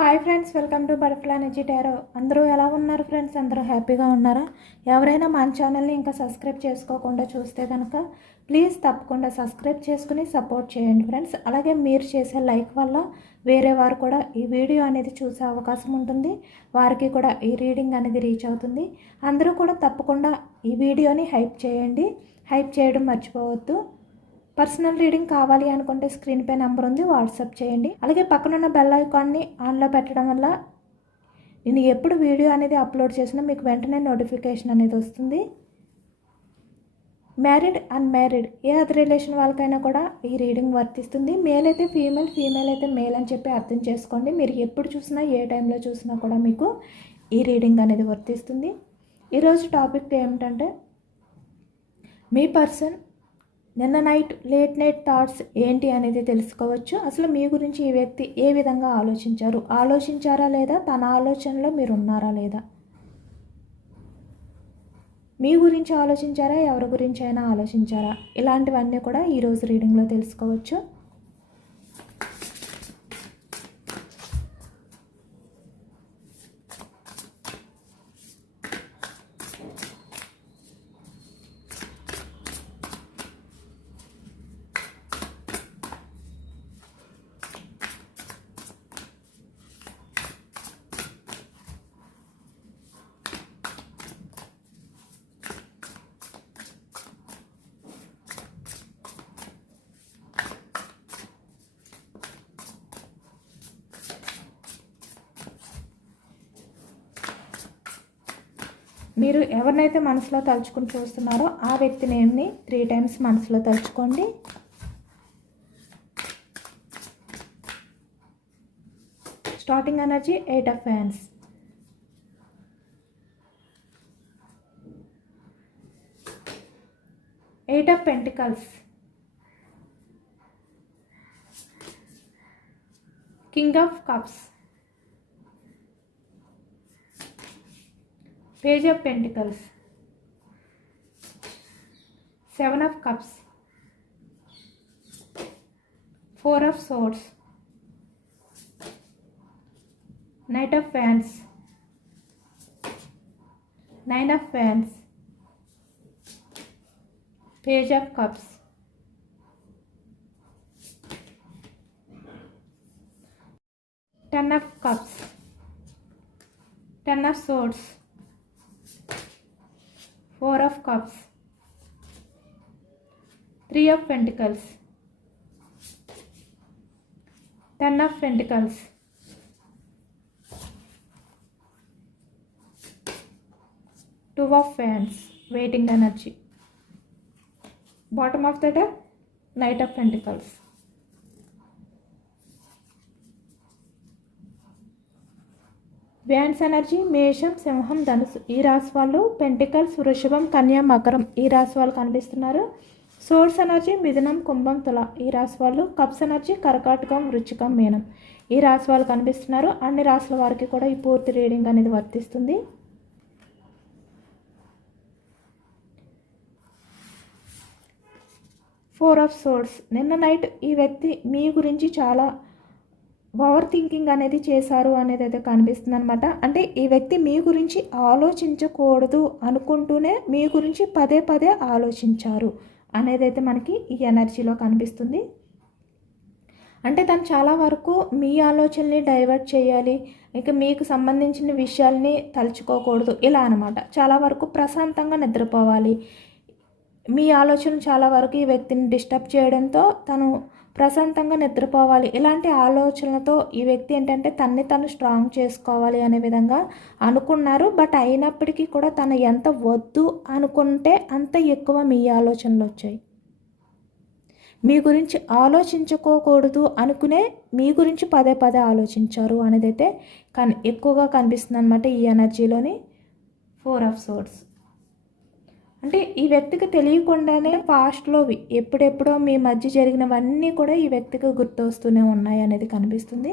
Hi friends welcome to butterfly energy tarot అందరూ ఎలా ఉన్నారు ఫ్రెండ్స్ అందరూ హ్యాపీగా ఉన్నారా? ఎవరైనా మన ఛానల్ని ఇంకా సబ్స్క్రైబ్ చేసుకోకుండా చూస్తే కనుక ప్లీజ్ తప్పకుండా సబ్స్క్రైబ్ చేసుకుని సపోర్ట్ చేయండి ఫ్రెండ్స్ అలాగే మీరు చేసే లైక్ వల్ల వేరే వారు కూడా ఈ వీడియో అనేది చూసే అవకాశం ఉంటుంది. వారికి కూడా ఈ రీడింగ్ అనేది రీచ్ అవుతుంది. అందరూ కూడా తప్పకుండా ఈ వీడియోని హైప్ చేయండి. హైప్ చేయడం మర్చిపోవద్దు. పర్సనల్ రీడింగ్ కావాలి అనుకుంటే స్క్రీన్ పై నెంబర్ ఉంది వాట్సాప్ చేయండి. అలాగే పక్కనున్న బెల్ ఐకాన్ని ఆన్లో పెట్టడం వల్ల నేను ఎప్పుడు వీడియో అనేది అప్లోడ్ చేసినా మీకు వెంటనే నోటిఫికేషన్ అనేది వస్తుంది. మ్యారీడ్ అన్మ్యారీడ్ ఏ అదర్ రిలేషన్ వాళ్ళకైనా కూడా ఈ రీడింగ్ వర్తిస్తుంది. మేల్ అయితే ఫీమేల్ ఫీమేల్ అయితే మేల్ అని చెప్పి అర్థం చేసుకోండి. మీరు ఎప్పుడు చూసినా ఏ టైంలో చూసినా కూడా మీకు ఈ రీడింగ్ అనేది వర్తిస్తుంది. ఈరోజు టాపిక్ ఏమిటంటే మీ పర్సన్ నిన్న నైట్ లేట్ నైట్ థాట్స్ ఏంటి అనేది తెలుసుకోవచ్చు. అసలు మీ గురించి ఈ వ్యక్తి ఏ విధంగా ఆలోచించారు? ఆలోచించారా లేదా? తన ఆలోచనలో మీరు ఉన్నారా లేదా? మీ గురించి ఆలోచించారా? ఎవరి గురించి అయినా ఆలోచించారా? ఇలాంటివన్నీ కూడా ఈరోజు రీడింగ్లో తెలుసుకోవచ్చు. మీరు ఎవరినైతే మనసులో తలుచుకుని చూస్తున్నారో ఆ వ్యక్తి నేమ్ని త్రీ టైమ్స్ మనసులో తలుచుకోండి. Starting energy eight of fans eight of pentacles king of cups Page of Pentacles, Seven of Cups, Four of Swords, Knight of Fans, Nine of Fans, Page of Cups, Ten of Cups, Ten of Swords, 4 of cups. 3 of pentacles. 10 of pentacles. Two of Fans, waiting energy. Bottom of the deck knight of pentacles. Wands energy మేషం సింహం ధనుసు ఈ రాశి వాళ్ళు pentacles వృషభం కన్యా మకరం ఈ రాశి వాళ్ళు కనిపిస్తున్నారు. సోర్స్ ఎనర్జీ మిథునం కుంభం తుల ఈ రాశి వాళ్ళు కప్స్ ఎనర్జీ కర్కాటకం వృచ్చికం మీనం ఈ రాశి వాళ్ళు కనిపిస్తున్నారు. అన్ని రాశుల వారికి కూడా ఈ పూర్తి రీడింగ్ అనేది వర్తిస్తుంది. Four of swords. నిన్న నైట్ ఈ వ్యక్తి మీ గురించి చాలా ఓవర్ థింకింగ్ అనేది చేశారు అనేది అయితే కనిపిస్తుంది అనమాట అంటే ఈ వ్యక్తి మీ గురించి ఆలోచించకూడదు అనుకుంటూనే మీ గురించి పదే పదే ఆలోచించారు అనేది అయితే మనకి ఈ ఎనర్జీలో కనిపిస్తుంది. అంటే తను చాలా వరకు మీ ఆలోచనని డైవర్ట్ చేయాలి ఇక మీకు సంబంధించిన విషయాల్ని తలుచుకోకూడదు ఇలా అనమాట చాలా వరకు ప్రశాంతంగా నిద్రపోవాలి. మీ ఆలోచన చాలా వరకు ఈ వ్యక్తిని డిస్టర్బ్ చేయడంతో తను ప్రశాంతంగా నిద్రపోవాలి. ఇలాంటి ఆలోచనలతో ఈ వ్యక్తి ఏంటంటే తన్ని తను స్ట్రాంగ్ చేసుకోవాలి అనే విధంగా అనుకున్నారు. బట్ అయినప్పటికీ కూడా తను ఎంత వద్దు అనుకుంటే అంత ఎక్కువ మీ ఆలోచనలు వచ్చాయి. మీ గురించి ఆలోచించుకోకూడదు అనుకునే మీ గురించి పదే పదే ఆలోచించారు అనేది అయితే కన్ ఎక్కువగా కనిపిస్తుంది అనమాట ఈ ఎనర్జీలోని ఫోర్ ఆఫ్ సోర్స్ అంటే ఈ వ్యక్తికి తెలియకుండానే పాస్ట్లోవి ఎప్పుడెప్పుడో మీ మధ్య జరిగినవన్నీ కూడా ఈ వ్యక్తికి గుర్తొస్తూనే ఉన్నాయి అనేది కనిపిస్తుంది.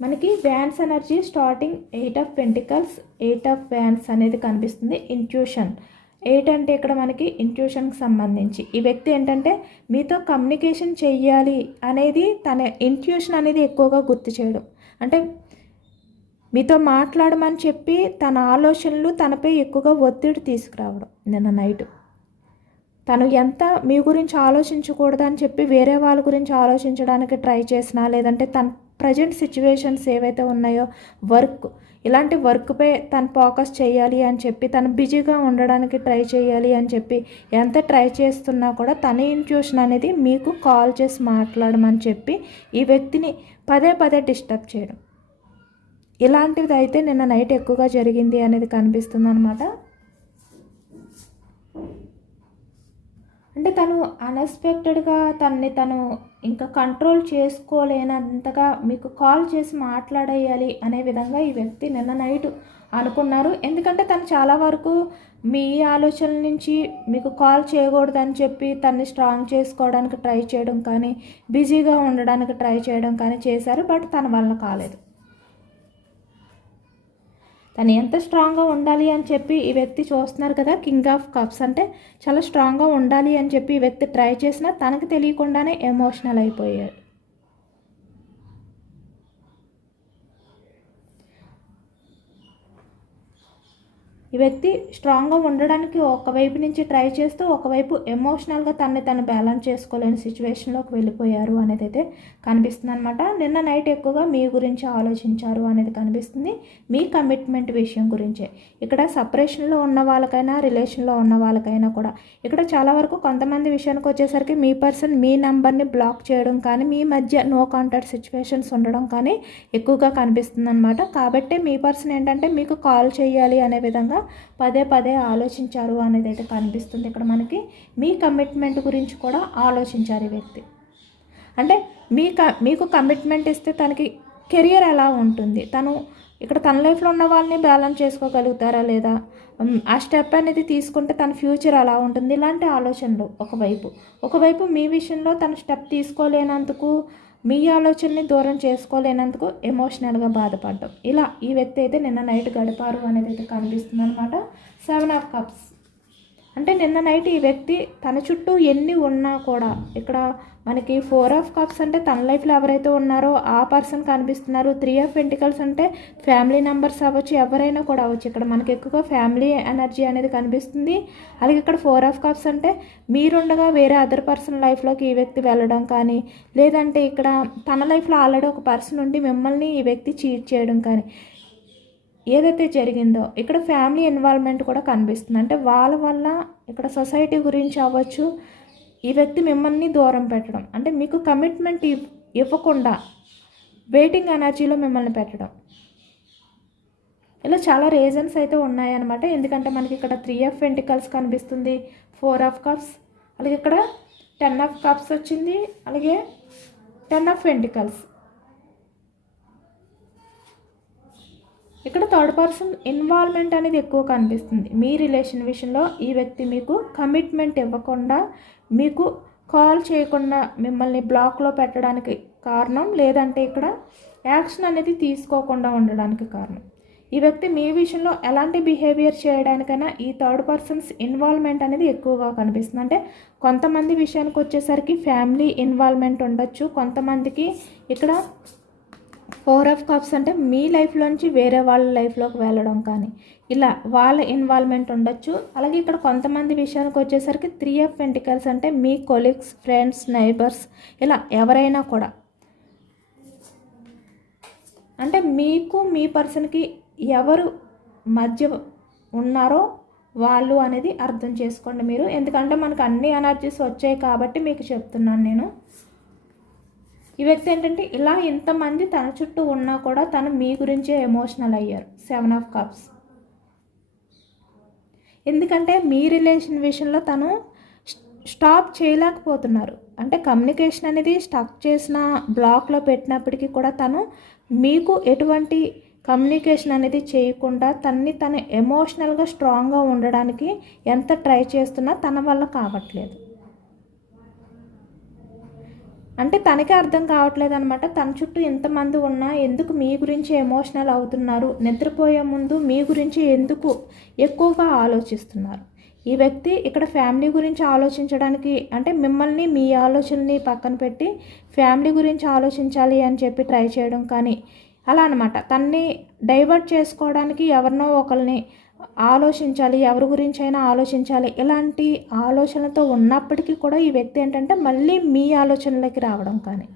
మనకి wands energy starting eight of pentacles eight of wands అనేది కనిపిస్తుంది. ఇంట్యూషన్ అంటే ఇక్కడ మనకి ఇంట్యూషన్కి సంబంధించి. ఈ వ్యక్తి ఏంటంటే మీతో కమ్యూనికేషన్ చెయ్యాలి అనేది తన ఇంట్యూషన్ అనేది ఎక్కువగా గుర్తు చేయడం. అంటే మీతో మాట్లాడమని చెప్పి తన ఆలోచనలు తనపై ఎక్కువగా ఒత్తిడి తీసుకురావడం నిన్న నైట్. తను ఎంత మీ గురించి ఆలోచించకూడదని చెప్పి వేరే వాళ్ళ గురించి ఆలోచించడానికి ట్రై చేసినా లేదంటే తన ప్రజెంట్ సిచ్యువేషన్స్ ఏవైతే ఉన్నాయో వర్క్ ఇలాంటి వర్క్పై తను ఫోకస్ చేయాలి అని చెప్పి తను బిజీగా ఉండడానికి ట్రై చేయాలి అని చెప్పి ఎంత ట్రై చేస్తున్నా కూడా తన ఇంట్యూషన్ అనేది మీకు కాల్ చేసి మాట్లాడమని చెప్పి ఈ వ్యక్తిని పదే పదే డిస్టర్బ్ చేయడం. ఇలాంటిది అయితే నిన్న నైట్ ఎక్కువగా జరిగింది అనేది కనిపిస్తుంది అనమాట అంటే తను అన్ఎక్స్పెక్టెడ్గా తనని తను ఇంకా కంట్రోల్ చేసుకోలేనంతగా మీకు కాల్ చేసి మాట్లాడేయాలి అనే విధంగా ఈ వ్యక్తి నిన్న నైట్ అనుకున్నారు. ఎందుకంటే తను చాలా వరకు మీ ఆలోచనల నుంచి మీకు కాల్ చేయకూడదని చెప్పి తన్ని స్ట్రాంగ్ చేసుకోవడానికి ట్రై చేయడం కానీ బిజీగా ఉండడానికి ట్రై చేయడం కానీ చేశారు. బట్ తన వల్ల కాలేదు. తను ఎంత స్ట్రాంగ్గా ఉండాలి అని చెప్పి ఈ వ్యక్తి చూస్తున్నారు కదా కింగ్ ఆఫ్ కప్స్ అంటే చాలా స్ట్రాంగ్గా ఉండాలి అని చెప్పి ఈ వ్యక్తి ట్రై చేసినా తనకు తెలియకుండానే ఎమోషనల్ అయిపోయాడు. ఈ వ్యక్తి స్ట్రాంగ్గా ఉండడానికి ఒకవైపు నుంచి ట్రై చేస్తూ ఒకవైపు ఎమోషనల్గా తనని తను బ్యాలెన్స్ చేసుకోలేని సిచ్యువేషన్లోకి వెళ్ళిపోయారు అనేది అయితే కనిపిస్తుంది అనమాట నిన్న నైట్ ఎక్కువగా మీ గురించి ఆలోచించారు అనేది కనిపిస్తుంది. మీ కమిట్మెంట్ విషయం గురించే. ఇక్కడ సపరేషన్లో ఉన్న వాళ్ళకైనా రిలేషన్లో ఉన్న వాళ్ళకైనా కూడా. ఇక్కడ చాలా వరకు కొంతమంది విషయానికి వచ్చేసరికి మీ పర్సన్ మీ నెంబర్ని బ్లాక్ చేయడం కానీ మీ మధ్య నో కాంటాక్ట్ సిచ్యువేషన్స్ ఉండడం కానీ ఎక్కువగా కనిపిస్తుంది అనమాట కాబట్టి మీ పర్సన్ ఏంటంటే మీకు కాల్ చేయాలి అనే విధంగా పదే పదే ఆలోచించారు అనేది అయితే కనిపిస్తుంది. ఇక్కడ మనకి మీ కమిట్మెంట్ గురించి కూడా ఆలోచించారు ఈ వ్యక్తి. అంటే మీ క మీకు కమిట్మెంట్ ఇస్తే తనకి కెరియర్ ఎలా ఉంటుంది? తను ఇక్కడ తన లైఫ్లో ఉన్న వాళ్ళని బ్యాలెన్స్ చేసుకోగలుగుతారా లేదా? ఆ స్టెప్ అనేది తీసుకుంటే తన ఫ్యూచర్ ఎలా ఉంటుంది? ఇలాంటి ఆలోచనలు ఒకవైపు. ఒకవైపు మీ విషయంలో తన స్టెప్ తీసుకోలేనందుకు మీ ఆలోచనని దూరం చేసుకోలేనందుకు ఎమోషనల్గా బాధపడ్డం. ఇలా ఈ వ్యక్తి అయితే నిన్న నైట్ గడిపారు అనేది అయితే కనిపిస్తుంది అనమాట సెవెన్ ఆఫ్ కప్స్. అంటే నిన్న నైట్ ఈ వ్యక్తి తన చుట్టూ ఎన్ని ఉన్నా కూడా ఇక్కడ మనకి ఫోర్ ఆఫ్ కప్స్ అంటే తన లైఫ్లో ఎవరైతే ఉన్నారో ఆ పర్సన్ కనిపిస్తున్నారు. త్రీ ఆఫ్ పెంటికల్స్ అంటే ఫ్యామిలీ మెంబర్స్ అవ్వచ్చు ఎవరైనా కూడా అవ్వచ్చు. ఇక్కడ మనకి ఎక్కువగా ఫ్యామిలీ ఎనర్జీ అనేది కనిపిస్తుంది. అలాగే ఇక్కడ ఫోర్ ఆఫ్ కప్స్ అంటే మీరుండగా వేరే అదర్ పర్సన్ లైఫ్లోకి ఈ వ్యక్తి వెళ్ళడం కానీ లేదంటే ఇక్కడ తన లైఫ్లో ఆల్రెడీ ఒక పర్సన్ ఉండి మిమ్మల్ని ఈ వ్యక్తి చీట్ చేయడం కానీ. ఏదైతే జరిగిందో ఇక్కడ ఫ్యామిలీ ఇన్వాల్వ్మెంట్ కూడా కనిపిస్తుంది. అంటే వాళ్ళ వల్ల ఇక్కడ సొసైటీ గురించి అవ్వచ్చు ఈ వ్యక్తి మిమ్మల్ని దూరం పెట్టడం. అంటే మీకు కమిట్మెంట్ ఇవ్వకుండా వెయిటింగ్ ఎనర్జీలో మిమ్మల్ని పెట్టడం. ఇలా చాలా రీజన్స్ అయితే ఉన్నాయన్నమాట. ఎందుకంటే మనకి ఇక్కడ త్రీ ఆఫ్ వెంటికల్స్ కనిపిస్తుంది ఫోర్ ఆఫ్ కప్స్ అలాగే ఇక్కడ టెన్ ఆఫ్ కప్స్ వచ్చింది అలాగే టెన్ ఆఫ్ వెంటికల్స్ ఇక్కడ థర్డ్ పర్సన్ ఇన్వాల్వ్మెంట్ అనేది ఎక్కువ కనిపిస్తుంది. మీ రిలేషన్ విషయంలో ఈ వ్యక్తి మీకు కమిట్మెంట్ ఇవ్వకుండా మీకు కాల్ చేయకుండా మిమ్మల్ని బ్లాక్లో పెట్టడానికి కారణం లేదంటే ఇక్కడ యాక్షన్ అనేది తీసుకోకుండా ఉండడానికి కారణం. ఈ వ్యక్తి మీ విషయంలో ఎలాంటి బిహేవియర్ చేయడానికైనా ఈ థర్డ్ పర్సన్స్ ఇన్వాల్వ్మెంట్ అనేది ఎక్కువగా కనిపిస్తుంది. అంటే కొంతమంది విషయానికి వచ్చేసరికి ఫ్యామిలీ ఇన్వాల్వ్మెంట్ ఉండొచ్చు. కొంతమందికి ఇక్కడ ఫోర్ ఆఫ్ కప్స్ అంటే మీ లైఫ్లోంచి వేరే వాళ్ళ లైఫ్లోకి వెళ్ళడం కానీ ఇలా వాళ్ళ ఇన్వాల్వ్మెంట్ ఉండొచ్చు. అలాగే ఇక్కడ కొంతమంది విషయానికి వచ్చేసరికి త్రీ ఆఫ్ వెంటికల్స్ అంటే మీ కొలీగ్స్ ఫ్రెండ్స్ నైబర్స్ ఇలా ఎవరైనా కూడా. అంటే మీకు మీ పర్సన్కి ఎవరు మధ్య ఉన్నారో వాళ్ళు అనేది అర్థం చేసుకోండి మీరు. ఎందుకంటే మనకు అన్ని ఎనర్జీస్ వచ్చాయి కాబట్టి మీకు చెప్తున్నాను నేను. ఈ వ్యక్తి ఏంటంటే ఇలా ఇంతమంది తన చుట్టూ ఉన్నా కూడా తను మీ గురించే ఎమోషనల్ అయ్యారు. సెవెన్ ఆఫ్ కప్స్ ఎందుకంటే మీ రిలేషన్ విషయంలో తను స్టాప్ చేయలేకపోతున్నారు. అంటే కమ్యూనికేషన్ అనేది స్టక్ చేసిన బ్లాక్లో పెట్టినప్పటికీ కూడా తను మీకు ఎటువంటి కమ్యూనికేషన్ అనేది చేయకుండా తన్ని తను ఎమోషనల్గా స్ట్రాంగ్గా ఉండడానికి ఎంత ట్రై చేస్తున్నా తన వల్ల కావట్లేదు. అంటే తనకే అర్థం కావట్లేదు అనమాట తన చుట్టూ ఎంతమంది ఉన్నా ఎందుకు మీ గురించి ఎమోషనల్ అవుతున్నారు? నిద్రపోయే ముందు మీ గురించి ఎందుకు ఎక్కువగా ఆలోచిస్తున్నారు? ఈ వ్యక్తి ఇక్కడ ఫ్యామిలీ గురించి ఆలోచించడానికి అంటే మిమ్మల్ని మీ ఆలోచనని పక్కన పెట్టి ఫ్యామిలీ గురించి ఆలోచించాలి అని చెప్పి ట్రై చేయడం కానీ అలా అనమాట తన్ని డైవర్ట్ చేసుకోవడానికి ఎవరినో ఒకరిని ఆలోచించాలి ఎవరి గురించి అయినా ఆలోచించాలి. ఇలాంటి ఆలోచనలతో ఉన్నప్పటికీ కూడా ఈ వ్యక్తి ఏంటంటే మళ్ళీ మీ ఆలోచనలకి రావడం కానీ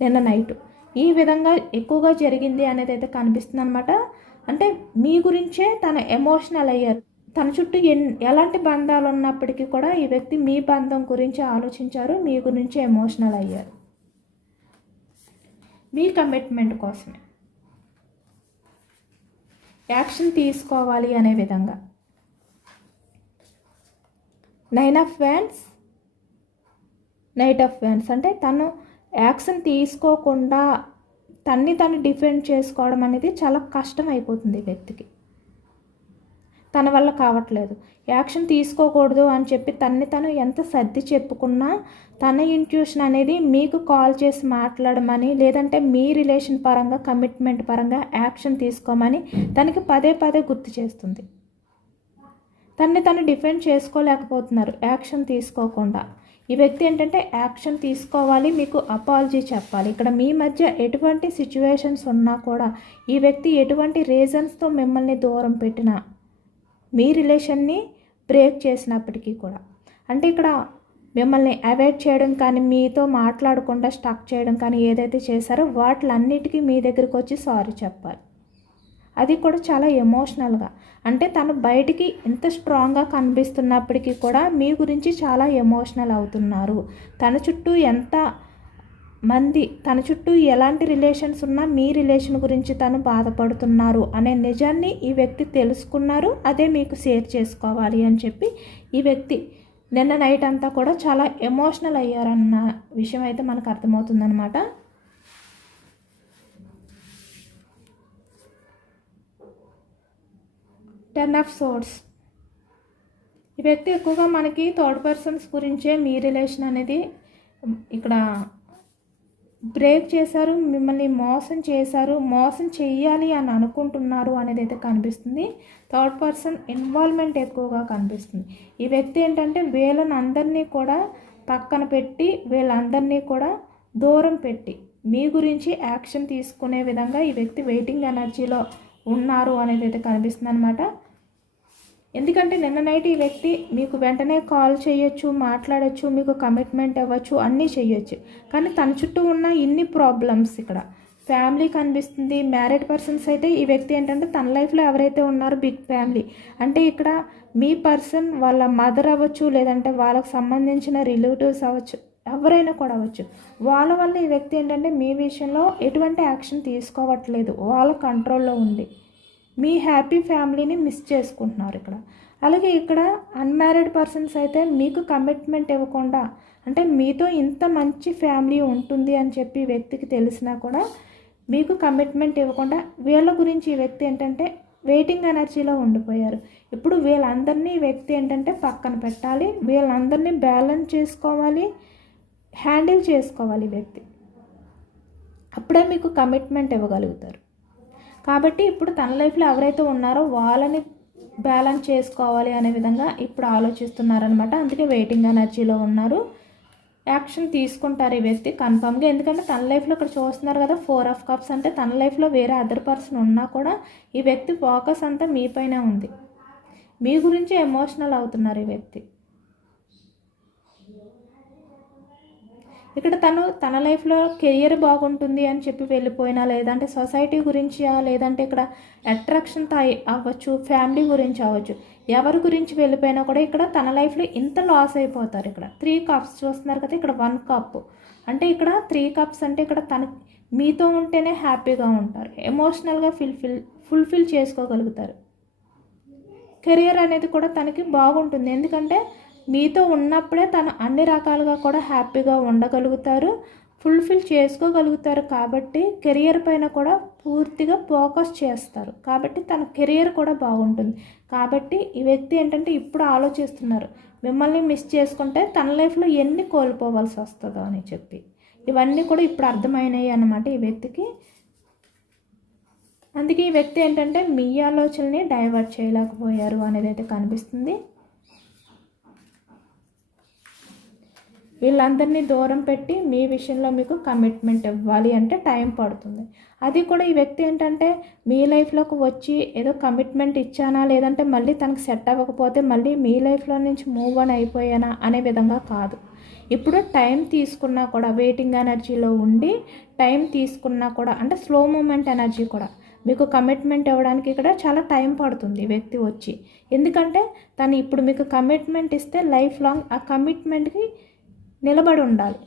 నిన్న నైట్ ఈ విధంగా ఎక్కువగా జరిగింది అనేది అయితే కనిపిస్తుంది అనమాట అంటే మీ గురించే తన ఎమోషనల్ అయ్యారు. తన చుట్టూ ఎన్ ఎలాంటి బంధాలు ఉన్నప్పటికీ కూడా ఈ వ్యక్తి మీ బంధం గురించి ఆలోచించారు మీ గురించి ఎమోషనల్ అయ్యారు. మీ కమిట్మెంట్ కోసమే. యాక్షన్ తీసుకోవాలి అనే విధంగా. Nine of wands knight of wands అంటే తను యాక్షన్ తీసుకోకుండా తన్ని తను డిఫెండ్ చేసుకోవడం అనేది చాలా కష్టం అయిపోతుంది వ్యక్తికి. తన వల్ల కావట్లేదు. యాక్షన్ తీసుకోకూడదు అని చెప్పి తన్ని తను ఎంత సర్ది చెప్పుకున్నా తన ఇంట్యూషన్ అనేది మీకు కాల్ చేసి మాట్లాడమని లేదంటే మీ రిలేషన్ పరంగా కమిట్మెంట్ పరంగా యాక్షన్ తీసుకోమని తనకి పదే పదే గుర్తు చేస్తుంది. తన్ని తను డిఫెండ్ చేసుకోలేకపోతున్నారు యాక్షన్ తీసుకోకుండా. ఈ వ్యక్తి ఏంటంటే యాక్షన్ తీసుకోవాలి మీకు అపాలజీ చెప్పాలి. ఇక్కడ మీ మధ్య ఎటువంటి సిచ్యువేషన్స్ ఉన్నా కూడా ఈ వ్యక్తి ఎటువంటి రీజన్స్తో మిమ్మల్ని దూరం పెట్టినా మీ రిలేషన్ని బ్రేక్ చేసినప్పటికీ కూడా. అంటే ఇక్కడ మిమ్మల్ని అవాయిడ్ చేయడం కానీ మీతో మాట్లాడకుండా స్టక్ చేయడం కానీ ఏదైతే చేశారో వాటిలన్నిటికీ మీ దగ్గరికి వచ్చి సారీ చెప్పాలి. అది కూడా చాలా ఎమోషనల్గా. అంటే తను బయటికి ఎంత స్ట్రాంగ్గా కనిపిస్తున్నప్పటికీ కూడా మీ గురించి చాలా ఎమోషనల్ అవుతున్నారు. తన చుట్టూ ఎంత మంది తన చుట్టూ ఎలాంటి రిలేషన్స్ ఉన్నా మీ రిలేషన్ గురించి తను బాధపడుతున్నారు అనే నిజాన్ని ఈ వ్యక్తి తెలుసుకున్నారు. అదే మీకు షేర్ చేసుకోవాలి అని చెప్పి ఈ వ్యక్తి నిన్న నైట్ అంతా కూడా చాలా ఎమోషనల్ అయ్యారన్న విషయం అయితే మనకు అర్థమవుతుందన్నమాట. టెన్ ఆఫ్ సోర్స్ ఈ వ్యక్తి ఎక్కువగా మనకి థర్డ్ పర్సన్స్ గురించే మీ రిలేషన్ అనేది ఇక్కడ బ్రేక్ చేశారు మిమ్మల్ని మోసం చేశారు మోసం చేయాలి అని అనుకుంటున్నారు అనేది అయితే కనిపిస్తుంది. థర్డ్ పర్సన్ ఇన్వాల్వ్మెంట్ ఎక్కువగా కనిపిస్తుంది. ఈ వ్యక్తి ఏంటంటే వీళ్ళని అందరినీ కూడా పక్కన పెట్టి వీళ్ళందరినీ కూడా దూరం పెట్టి మీ గురించి యాక్షన్ తీసుకునే విధంగా ఈ వ్యక్తి వెయిటింగ్ ఎనర్జీలో ఉన్నారు అనేది అయితే కనిపిస్తుంది అనమాట ఎందుకంటే నిన్న నైట్ ఈ వ్యక్తి మీకు వెంటనే కాల్ చేయొచ్చు మాట్లాడచ్చు మీకు కమిట్మెంట్ అవ్వచ్చు అన్నీ చేయొచ్చు. కానీ తన చుట్టూ ఉన్న ఇన్ని ప్రాబ్లమ్స్ ఇక్కడ. ఫ్యామిలీ కనిపిస్తుంది. మ్యారీడ్ పర్సన్స్ అయితే ఈ వ్యక్తి ఏంటంటే తన లైఫ్లో ఎవరైతే ఉన్నారో బిగ్ ఫ్యామిలీ అంటే ఇక్కడ మీ పర్సన్ వాళ్ళ మదర్ అవ్వచ్చు లేదంటే వాళ్ళకి సంబంధించిన రిలేటివ్స్ అవ్వచ్చు ఎవరైనా కూడా అవ్వచ్చు. వాళ్ళ వల్ల ఈ వ్యక్తి ఏంటంటే మీ విషయంలో ఎటువంటి యాక్షన్ తీసుకోవట్లేదు. వాళ్ళ కంట్రోల్లో ఉంది. మీ హ్యాపీ ఫ్యామిలీని మిస్ చేసుకుంటున్నారు ఇక్కడ. అలాగే ఇక్కడ అన్మ్యారీడ్ పర్సన్స్ అయితే మీకు కమిట్మెంట్ ఇవ్వకుండా అంటే మీతో ఇంత మంచి ఫ్యామిలీ ఉంటుంది అని చెప్పి వ్యక్తికి తెలిసినా కూడా మీకు కమిట్మెంట్ ఇవ్వకుండా వీళ్ళ గురించి ఈ వ్యక్తి ఏంటంటే వెయిటింగ్ ఎనర్జీలో ఉండిపోయారు. ఇప్పుడు వీళ్ళందరినీ వ్యక్తి ఏంటంటే పక్కన పెట్టాలి వీళ్ళందరినీ బ్యాలెన్స్ చేసుకోవాలి హ్యాండిల్ చేసుకోవాలి ఈ వ్యక్తి. అప్పుడే మీకు కమిట్మెంట్ ఇవ్వగలుగుతారు. కాబట్టి ఇప్పుడు తన లైఫ్లో ఎవరైతే ఉన్నారో వాళ్ళని బ్యాలెన్స్ చేసుకోవాలి అనే విధంగా ఇప్పుడు ఆలోచిస్తున్నారనమాట అందుకే వెయిటింగ్ ఎనర్జీలో ఉన్నారు. యాక్షన్ తీసుకుంటారు ఈ వ్యక్తి కన్ఫామ్గా. ఎందుకంటే తన లైఫ్లో ఇక్కడ చూస్తున్నారు కదా ఫోర్ ఆఫ్ కప్స్ అంటే తన లైఫ్లో వేరే అదర్ పర్సన్ ఉన్నా కూడా ఈ వ్యక్తి ఫోకస్ అంతా మీపైనే ఉంది. మీ గురించి ఎమోషనల్ అవుతున్నారు ఈ వ్యక్తి. ఇక్కడ తను తన లైఫ్లో కెరియర్ బాగుంటుంది అని చెప్పి వెళ్ళిపోయినా లేదంటే సొసైటీ గురించి లేదంటే ఇక్కడ అట్రాక్షన్ అవ్వచ్చు ఫ్యామిలీ గురించి అవ్వచ్చు. ఎవరి గురించి వెళ్ళిపోయినా కూడా ఇక్కడ తన లైఫ్లో ఇంత లాస్ అయిపోతారు ఇక్కడ. త్రీ కప్స్ చూస్తున్నారు కదా ఇక్కడ వన్ కప్. అంటే ఇక్కడ త్రీ కప్స్ అంటే ఇక్కడ తన మీతో ఉంటేనే హ్యాపీగా ఉంటారు. ఎమోషనల్గా ఫిల్ఫిల్ ఫుల్ఫిల్ చేసుకోగలుగుతారు. కెరియర్ అనేది కూడా తనకి బాగుంటుంది. ఎందుకంటే మీతో ఉన్నప్పుడే తను అన్ని రకాలుగా కూడా హ్యాపీగా ఉండగలుగుతారు ఫుల్ఫిల్ చేసుకోగలుగుతారు కాబట్టి కెరియర్ పైన కూడా పూర్తిగా ఫోకస్ చేస్తారు. కాబట్టి తన కెరియర్ కూడా బాగుంటుంది. కాబట్టి ఈ వ్యక్తి ఏంటంటే ఇప్పుడు ఆలోచిస్తున్నారు మిమ్మల్ని మిస్ చేసుకుంటే తన లైఫ్లో ఎన్ని కోల్పోవాల్సి వస్తుందో అని చెప్పి. ఇవన్నీ కూడా ఇప్పుడు అర్థమైనాయి అన్నమాట ఈ వ్యక్తికి. అందుకే ఈ వ్యక్తి ఏంటంటే మీ ఆలోచనని డైవర్ట్ చేయలేకపోయారు అనేది అయితే కనిపిస్తుంది. వీళ్ళందరినీ దూరం పెట్టి మీ విషయంలో మీకు కమిట్మెంట్ ఇవ్వాలి అంటే టైం పడుతుంది. అది కూడా ఈ వ్యక్తి ఏంటంటే మీ లైఫ్లోకి వచ్చి ఏదో కమిట్మెంట్ ఇచ్చానా లేదంటే మళ్ళీ తనకు సెట్ అవ్వకపోతే మళ్ళీ మీ లైఫ్లో నుంచి మూవ్ అని అయిపోయానా అనే విధంగా కాదు. ఇప్పుడు టైం తీసుకున్నా కూడా వెయిటింగ్ ఎనర్జీలో ఉండి టైం తీసుకున్నా కూడా అంటే స్లో మూమెంట్ ఎనర్జీ కూడా. మీకు కమిట్మెంట్ ఇవ్వడానికి ఇక్కడ చాలా టైం పడుతుంది వ్యక్తి వచ్చి. ఎందుకంటే తను ఇప్పుడు మీకు కమిట్మెంట్ ఇస్తే లైఫ్ లాంగ్ ఆ కమిట్మెంట్కి నిలబడి ఉండాలి.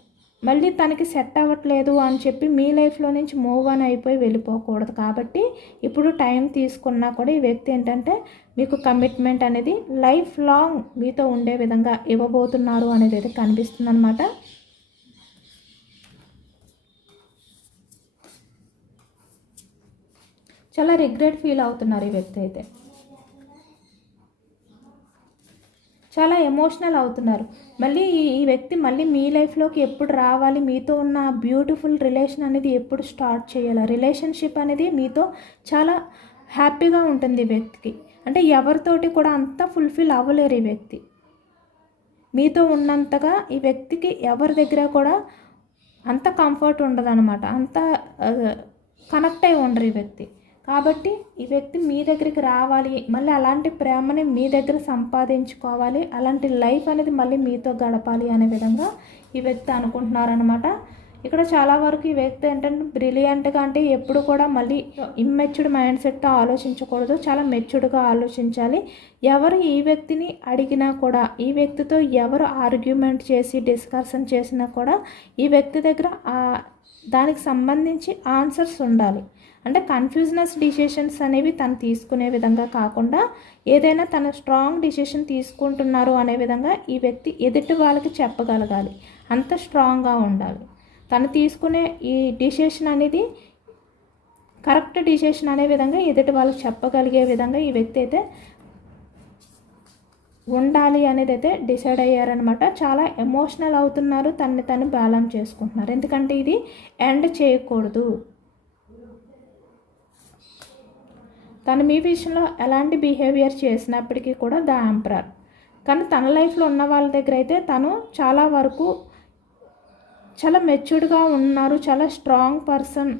మళ్ళీ తనకి సెట్ అవ్వట్లేదు అని చెప్పి మీ లైఫ్లో నుంచి మూవ్ ఆన్ అయిపోయి వెళ్ళిపోకూడదు కాబట్టి ఇప్పుడు టైం తీసుకున్నా కూడా ఈ వ్యక్తి ఏంటంటే మీకు కమిట్మెంట్ అనేది లైఫ్ లాంగ్ మీతో ఉండే విధంగా ఇవ్వబోతున్నారు అనేది అయితే కనిపిస్తుంది అనమాట చాలా రిగ్రెట్ ఫీల్ అవుతున్నారు ఈ వ్యక్తి అయితే. చాలా ఎమోషనల్ అవుతున్నారు. మళ్ళీ ఈ- వ్యక్తి మళ్ళీ మీ లైఫ్లోకి ఎప్పుడు రావాలి? మీతో ఉన్న బ్యూటిఫుల్ రిలేషన్ అనేది ఎప్పుడు స్టార్ట్ చేయాలి? రిలేషన్షిప్ అనేది మీతో చాలా హ్యాపీగా ఉంటుంది ఈ వ్యక్తికి. అంటే ఎవరితోటి కూడా అంత ఫుల్ఫిల్ అవ్వలేరు ఈ వ్యక్తి. మీతో ఉన్నంతగా ఈ వ్యక్తికి ఎవరి దగ్గర కూడా అంత కంఫర్ట్ ఉండదు అనమాట అంత కనెక్ట్ అయి ఉండరు ఈ వ్యక్తి. కాబట్టి ఈ వ్యక్తి మీ దగ్గరికి రావాలి. మళ్ళీ అలాంటి ప్రేమని మీ దగ్గర సంపాదించుకోవాలి. అలాంటి లైఫ్ అనేది మళ్ళీ మీతో గడపాలి అనే విధంగా ఈ వ్యక్తి అనుకుంటున్నారనమాట ఇక్కడ చాలా వరకు ఈ వ్యక్తి ఏంటంటే బ్రిలియంట్గా అంటే ఎప్పుడు కూడా మళ్ళీ ఇమ్మెచ్యూర్డ్ మైండ్ సెట్తో ఆలోచించకూడదు. చాలా మెచ్యూర్డ్గా ఆలోచించాలి. ఎవరు ఈ వ్యక్తిని అడిగినా కూడా ఈ వ్యక్తితో ఎవరు ఆర్గ్యుమెంట్ చేసి డిస్కషన్ చేసినా కూడా ఈ వ్యక్తి దగ్గర దానికి సంబంధించి ఆన్సర్స్ ఉండాలి. అంటే కన్ఫ్యూజనస్ డిసిషన్స్ అనేవి తను తీసుకునే విధంగా కాకుండా ఏదైనా తను స్ట్రాంగ్ డిసిషన్ తీసుకుంటున్నారు అనే విధంగా ఈ వ్యక్తి ఎదుటి వాళ్ళకి చెప్పగలగాలి. అంత స్ట్రాంగ్గా ఉండాలి. తను తీసుకునే ఈ డిసిషన్ అనేది కరెక్ట్ డిసిషన్ అనే విధంగా ఎదుటి వాళ్ళకి చెప్పగలిగే విధంగా ఈ వ్యక్తి అయితే ఉండాలి అనేది అయితే డిసైడ్ అయ్యారనమాట చాలా ఎమోషనల్ అవుతున్నారు. తన్ని తను బ్యాలెన్స్ చేసుకుంటున్నారు. ఎందుకంటే ఇది ఎండ్ చేయకూడదు. తను మీ విషయంలో ఎలాంటి బిహేవియర్ చేసినప్పటికీ కూడా ద ఎంపరర్. కానీ తన లైఫ్లో ఉన్న వాళ్ళ దగ్గర అయితే తను చాలా వరకు చాలా మెచ్యూర్డ్గా ఉన్నారు చాలా స్ట్రాంగ్ పర్సన్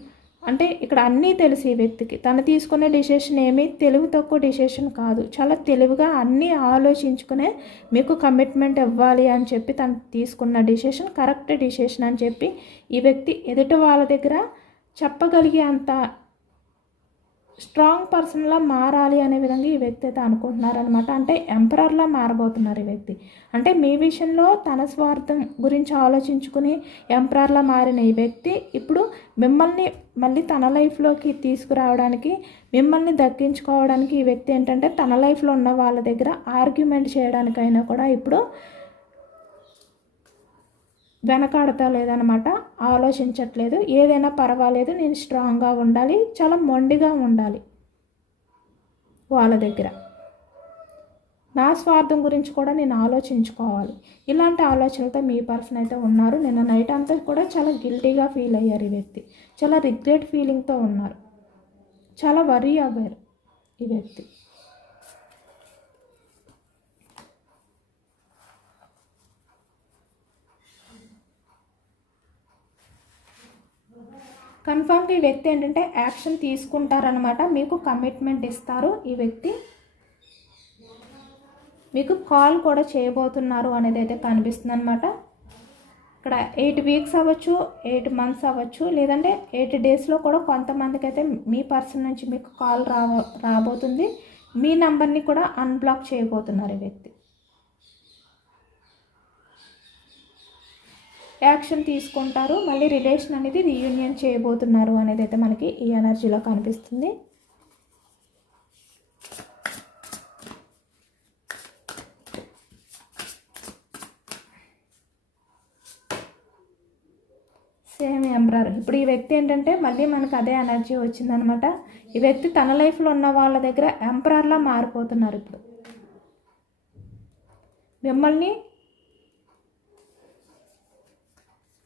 అంటే ఇక్కడ అన్నీ తెలుసు ఈ వ్యక్తికి. తను తీసుకునే డిసిషన్ ఏమీ తెలివి తక్కువ డిసిషన్ కాదు. చాలా తెలివిగా అన్నీ ఆలోచించుకునే మీకు కమిట్మెంట్ ఇవ్వాలి అని చెప్పి తను తీసుకున్న డిసిషన్ కరెక్ట్ డిసిషన్ అని చెప్పి ఈ వ్యక్తి ఎదుటి వాళ్ళ దగ్గర చెప్పగలిగే అంత స్ట్రాంగ్ పర్సన్లా మారాలి అనే విధంగా ఈ వ్యక్తి అయితే అనుకుంటున్నారనమాట అంటే ఎంపరర్లా మారబోతున్నారు ఈ వ్యక్తి. అంటే మీ విషయంలో తన స్వార్థం గురించి ఆలోచించుకుని ఎంపరర్లా మారిన ఈ వ్యక్తి ఇప్పుడు మిమ్మల్ని మళ్ళీ తన లైఫ్లోకి తీసుకురావడానికి మిమ్మల్ని దక్కించుకోవడానికి ఈ వ్యక్తి ఏంటంటే తన లైఫ్లో ఉన్న వాళ్ళ దగ్గర ఆర్గ్యుమెంట్ చేయడానికైనా కూడా ఇప్పుడు వెనకాడతా లేదనమాట ఆలోచించట్లేదు. ఏదైనా పర్వాలేదు. నేను స్ట్రాంగ్గా ఉండాలి. చాలా మొండిగా ఉండాలి. వాళ్ళ దగ్గర. నా స్వార్థం గురించి కూడా నేను ఆలోచించుకోవాలి. ఇలాంటి ఆలోచనలతో మీ పర్సన్ అయితే ఉన్నారు. నిన్న నైట్ అంతా కూడా చాలా గిల్టీగా ఫీల్ అయ్యారు ఈ వ్యక్తి. చాలా రిగ్రెట్ ఫీలింగ్తో ఉన్నారు. చాలా వరీ అవ్వారు ఈ వ్యక్తి. కన్ఫామ్గా ఈ వ్యక్తి ఏంటంటే యాక్షన్ తీసుకుంటారనమాట మీకు కమిట్మెంట్ ఇస్తారు. ఈ వ్యక్తి మీకు కాల్ కూడా చేయబోతున్నారు అనేది అయితే కనిపిస్తుంది అనమాట ఇక్కడ ఎయిట్ వీక్స్ అవ్వచ్చు ఎయిట్ మంత్స్ అవ్వచ్చు లేదంటే ఎయిట్ డేస్లో కూడా కొంతమందికి అయితే మీ పర్సన్ నుంచి మీకు కాల్ రా రాబోతుంది. మీ నంబర్ని కూడా అన్బ్లాక్ చేయబోతున్నారు ఈ వ్యక్తి. యాక్షన్ తీసుకుంటారు. మళ్ళీ రిలేషన్ అనేది రీయూనియన్ చేయబోతున్నారు అనేది అయితే మనకి ఈ ఎనర్జీలో కనిపిస్తుంది. సేమ్ ఎంబ్రార్ ఇప్పుడు ఈ వ్యక్తి ఏంటంటే మళ్ళీ మనకు అదే ఎనర్జీ వచ్చిందనమాట. ఈ వ్యక్తి తన లైఫ్లో ఉన్న వాళ్ళ దగ్గర ఎంపరర్లా మారిపోతున్నారు ఇప్పుడు. మిమ్మల్ని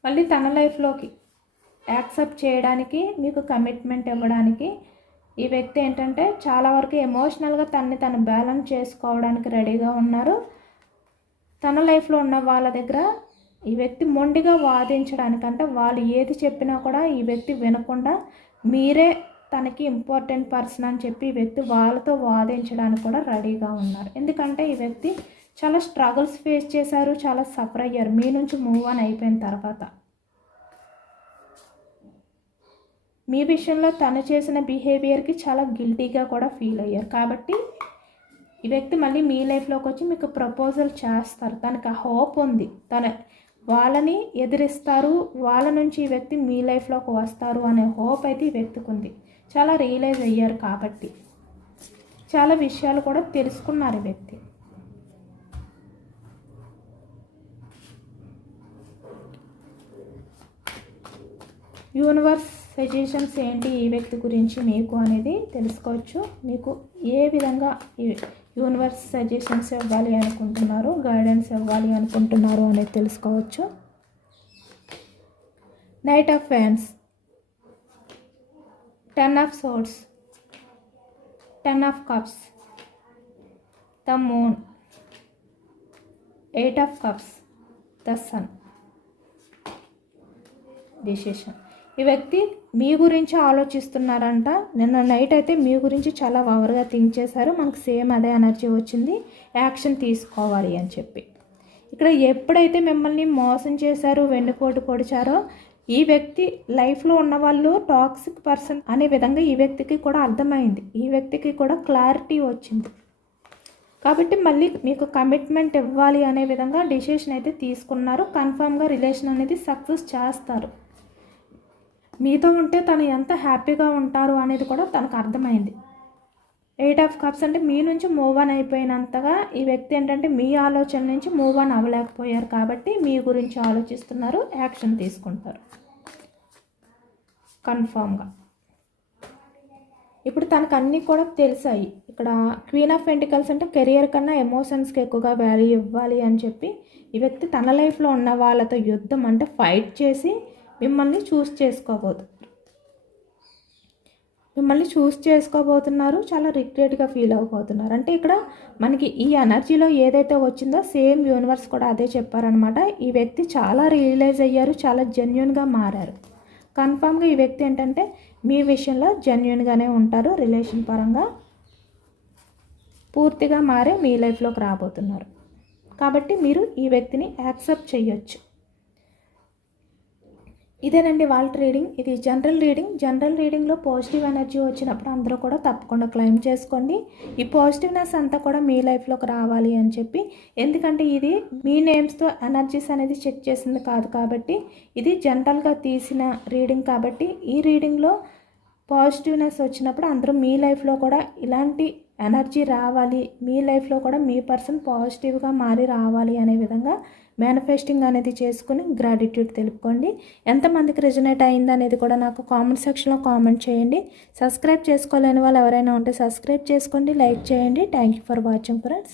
మళ్ళీ తన లైఫ్లోకి యాక్సెప్ట్ చేయడానికి మీకు కమిట్మెంట్ ఇవ్వడానికి ఈ వ్యక్తి ఏంటంటే చాలా వరకు ఎమోషనల్గా తనని తను బ్యాలెన్స్ చేసుకోవడానికి రెడీగా ఉన్నారు. తన లైఫ్లో ఉన్న వాళ్ళ దగ్గర ఈ వ్యక్తి మొండిగా వాదించడానికంటే వాళ్ళు ఏది చెప్పినా కూడా ఈ వ్యక్తి వినకుండా మీరే తనకి ఇంపార్టెంట్ పర్సన్ అని చెప్పి ఈ వ్యక్తి వాళ్ళతో వాదించడానికి కూడా రెడీగా ఉన్నారు. ఎందుకంటే ఈ వ్యక్తి చాలా స్ట్రగుల్స్ ఫేస్ చేశారు చాలా సఫర్ అయ్యారు. మీ నుంచి మూవ్ ఆన్ అయిపోయిన తర్వాత. మీ విషయంలో తను చేసిన బిహేవియర్కి చాలా గిల్టీగా కూడా ఫీల్ అయ్యారు. కాబట్టి ఈ వ్యక్తి మళ్ళీ మీ లైఫ్లోకి వచ్చి మీకు ప్రపోజల్ చేస్తారు. తనకు ఆ హోప్ ఉంది. తన వాళ్ళని ఎదిరిస్తారు. వాళ్ళ నుంచి ఈ వ్యక్తి మీ లైఫ్లోకి వస్తారు అనే హోప్ అయితే ఈ వ్యక్తికి ఉంది. చాలా రియలైజ్ అయ్యారు కాబట్టి. చాలా విషయాలు కూడా తెలుసుకున్నారు ఈ వ్యక్తి. యూనివర్స్ సజెషన్స్ ఏంటి ఈ వ్యక్తి గురించి మీకు అనేది తెలుసుకోవచ్చు. మీకు ఏ విధంగా యూనివర్స్ సజెషన్స్ ఇవ్వాలి అనుకుంటున్నారు గైడెన్స్ ఇవ్వాలి అనుకుంటున్నారు అనేది తెలుసుకోవచ్చు. Knight of fans ten of swords ten of cups the moon eight of cups the sun decision ఈ వ్యక్తి మీ గురించి ఆలోచిస్తున్నారంట. నిన్న నైట్ అయితే మీ గురించి చాలా ఓవర్గా థింక్ చేశారు. మనకు సేమ్ అదే ఎనర్జీ వచ్చింది. యాక్షన్ తీసుకోవాలి అని చెప్పి. ఇక్కడ ఎప్పుడైతే మిమ్మల్ని మోసం చేశారో వెన్నుపోటు పొడిచారో ఈ వ్యక్తి లైఫ్లో ఉన్న వాళ్ళు టాక్సిక్ పర్సన్ అనే విధంగా ఈ వ్యక్తికి కూడా అర్థమైంది. ఈ వ్యక్తికి కూడా క్లారిటీ వచ్చింది. కాబట్టి మళ్ళీ మీకు కమిట్మెంట్ ఇవ్వాలి అనే విధంగా డిసిషన్ అయితే తీసుకున్నారు. కన్ఫామ్గా రిలేషన్ అనేది సక్సెస్ చేస్తారు. మీతో ఉంటే తను ఎంత హ్యాపీగా ఉంటారు అనేది కూడా తనకు అర్థమైంది. ఎయిట్ ఆఫ్ కప్స్ అంటే మీ నుంచి మూవ్ ఆన్ అయిపోయినంతగా ఈ వ్యక్తి ఏంటంటే మీ ఆలోచన నుంచి మూవ్ ఆన్ అవ్వలేకపోయారు కాబట్టి మీ గురించి ఆలోచిస్తున్నారు యాక్షన్ తీసుకుంటారు. కన్ఫామ్గా. ఇప్పుడు తనకు అన్నీ కూడా తెలిసాయి. ఇక్కడ క్వీన్ ఆఫ్ వెంటికల్స్ అంటే కెరియర్ కన్నా ఎమోషన్స్కి ఎక్కువగా వాల్యూ ఇవ్వాలి అని చెప్పి ఈ వ్యక్తి తన లైఫ్లో ఉన్న వాళ్ళతో యుద్ధం అంటే ఫైట్ చేసి మిమ్మల్ని చూస్ చేసుకోబోతున్నారు మిమ్మల్ని చూస్ చేసుకోబోతున్నారు చాలా రిగ్రెట్గా ఫీల్ అవ్వబోతున్నారు అంటే ఇక్కడ మనకి ఈ ఎనర్జీలో ఏదైతే వచ్చిందో సేమ్ యూనివర్స్ కూడా అదే చెప్పారనమాట ఈ వ్యక్తి చాలా రియలైజ్ అయ్యారు చాలా జెన్యున్గా మారారు. కన్ఫామ్గా ఈ వ్యక్తి ఏంటంటే మీ విషయంలో జెన్యున్గానే ఉంటారు రిలేషన్ పరంగా పూర్తిగా మారే మీ లైఫ్లోకి రాబోతున్నారు. కాబట్టి మీరు ఈ వ్యక్తిని యాక్సెప్ట్ చేయొచ్చు. ఇదేనండి వాళ్ళ రీడింగ్. ఇది జనరల్ రీడింగ్. జనరల్ రీడింగ్లో పాజిటివ్ ఎనర్జీ వచ్చినప్పుడు అందరూ కూడా తప్పకుండా క్లైమ్ చేసుకోండి. ఈ పాజిటివ్నెస్ అంతా కూడా మీ లైఫ్లోకి రావాలి అని చెప్పి. ఎందుకంటే ఇది మీ నేమ్స్తో ఎనర్జీస్ అనేది చెక్ చేసింది కాదు కాబట్టి. ఇది జనరల్గా తీసిన రీడింగ్ కాబట్టి. ఈ రీడింగ్లో పాజిటివ్నెస్ వచ్చినప్పుడు అందరూ మీ లైఫ్లో కూడా ఇలాంటి ఎనర్జీ రావాలి. మీ లైఫ్లో కూడా మీ పర్సన్ పాజిటివ్గా మారి రావాలి అనే విధంగా మేనిఫెస్టింగ్ అనేది చేసుకుని గ్రాటిట్యూడ్ తెలుపుకోండి. ఎంతమందికి రిజనేట్ అయింది అనేది కూడా నాకు కామెంట్ సెక్షన్లో కామెంట్ చేయండి. సబ్స్క్రైబ్ చేసుకోలేని వాళ్ళు ఎవరైనా ఉంటే సబ్స్క్రైబ్ చేసుకోండి. లైక్ చేయండి. Thank you for watching friends